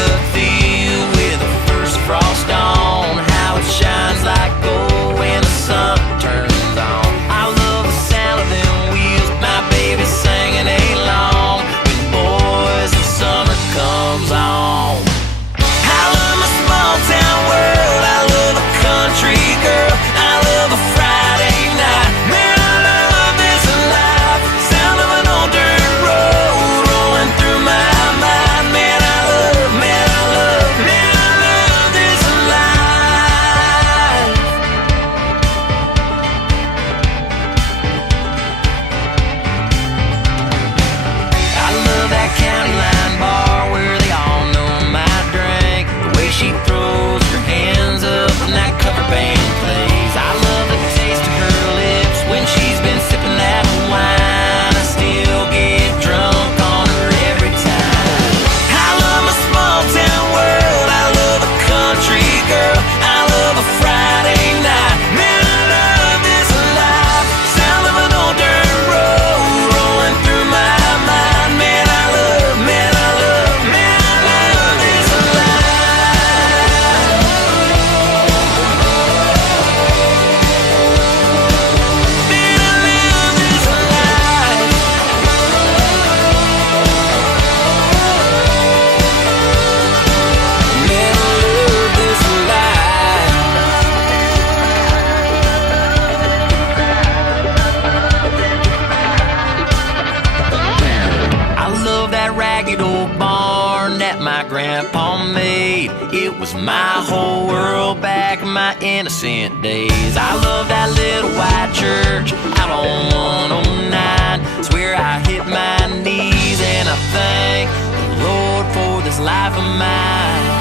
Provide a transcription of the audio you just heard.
cut field with the first frost on. How it shines like gold when the sun turns on. I love the sound of them wheels, my baby singing along when Boys of Summer comes on. I love my small town world, I love a country girl, I love a Friday night. Man, I love this life, sound of an old dirt road rolling through my mind. Man, I love this life. I love that county line bar where they all know my drink. The way she throws her hands up when that cover band plays. I love the taste of her lips when she's been sipping that wine. I still get drunk on her every time. I love my small town world, I love a country girl, I love a Friday night. Man, I love this life, sound of an old dirt road rolling through my mind. Man, I love this life. Man, I love this life. Man, I love this life. I love that ragged old barn that my grandpa made. It was my whole world back in my innocent days. I love that little white church out on 109. It's where I hit my knees and I thank the Lord for this life of mine.